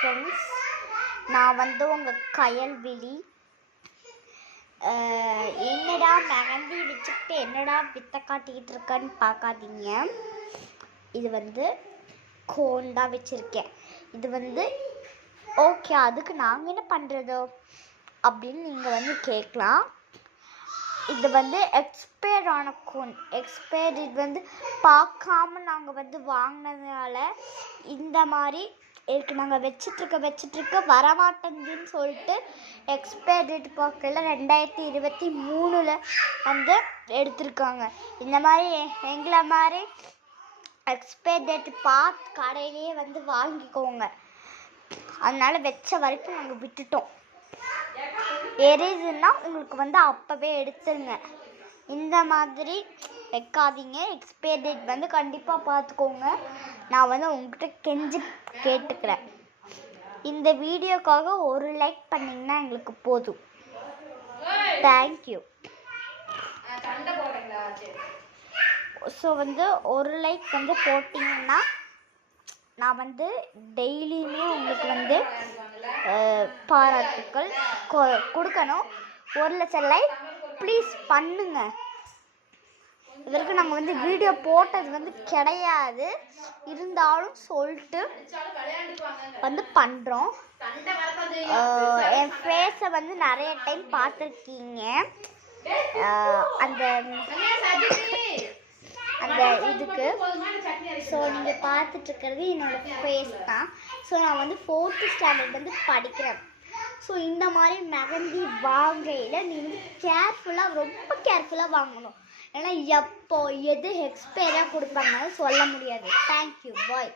Friends, நான் வந்து உங்கள் கயல்விழி. என்னடா மெஹந்தி வச்சுக்கிட்டு என்னடா வித்தை காட்டிக்கிட்டு இருக்கேன்னு பார்க்காதீங்க. இது வந்து கோன் தான் வச்சுருக்கேன். இது வந்து ஓகே, அதுக்கு நாங்கள் என்ன பண்ணுறது அப்படின்னு நீங்கள் வந்து கேட்கலாம். இது வந்து எக்ஸ்பயர் ஆன கோன். இது வந்து பார்க்காம நாங்கள் வந்து வாங்கினதுனால இந்த மாதிரி இருக்கு. நாங்கள் வச்சிட்ருக்க வரமாட்டேங்குதுன்னு சொல்லிட்டு எக்ஸ்பயர் டேட் பார்க்கல 2023 வந்து எடுத்திருக்காங்க. இந்த மாதிரி எங்களை மாதிரி எக்ஸ்பயர் டேட் பார்த்து கடையிலேயே வந்து வாங்கிக்கோங்க. அதனால வச்ச வரைக்கும் நாங்கள் விட்டுட்டோம். எரியுதுன்னா உங்களுக்கு வந்து அப்போவே எடுத்துருங்க. இந்த மாதிரி வைக்காதீங்க. எக்ஸ்பயர் டேட் வந்து கண்டிப்பாக பார்த்துக்கோங்க. நான் வந்து உங்கள்கிட்ட கெஞ்சி கேட்டுக்கிறேன். இந்த வீடியோக்காக ஒரு லைக் பண்ணிங்கன்னா எங்களுக்கு போதும். தேங்க்யூ. ஸோ வந்து ஒரு லைக் வந்து போட்டிங்கன்னா நான் வந்து டெய்லியுமே உங்களுக்கு வந்து பாராட்டுக்கள் கொடுக்கணும். 1,00,000 லைக் ப்ளீஸ் பண்ணுங்க. இதற்கு நாங்கள் வந்து வீடியோ போட்டது வந்து கிடையாது, இருந்தாலும் சொல்லிட்டு வந்து பண்ணுறோம். என் ஃபேஸை வந்து நிறைய டைம் பார்த்துருக்கீங்க. அந்த இதுக்கு ஸோ நீங்கள் பார்த்துட்ருக்கிறது என்னோடய ஃபேஸ் தான். ஸோ நான் வந்து 4th ஸ்டாண்டர்ட் வந்து படிக்கிறேன். ஸோ இந்த மாதிரி மெஹந்தி வாங்கையில் நீ வந்து ரொம்ப கேர்ஃபுல்லாக வாங்கணும். ஏன்னா எப்போ எது எக்ஸ்பயராக கொடுப்பாங்கன்னு சொல்ல முடியாது. தேங்க்யூ, பாய்.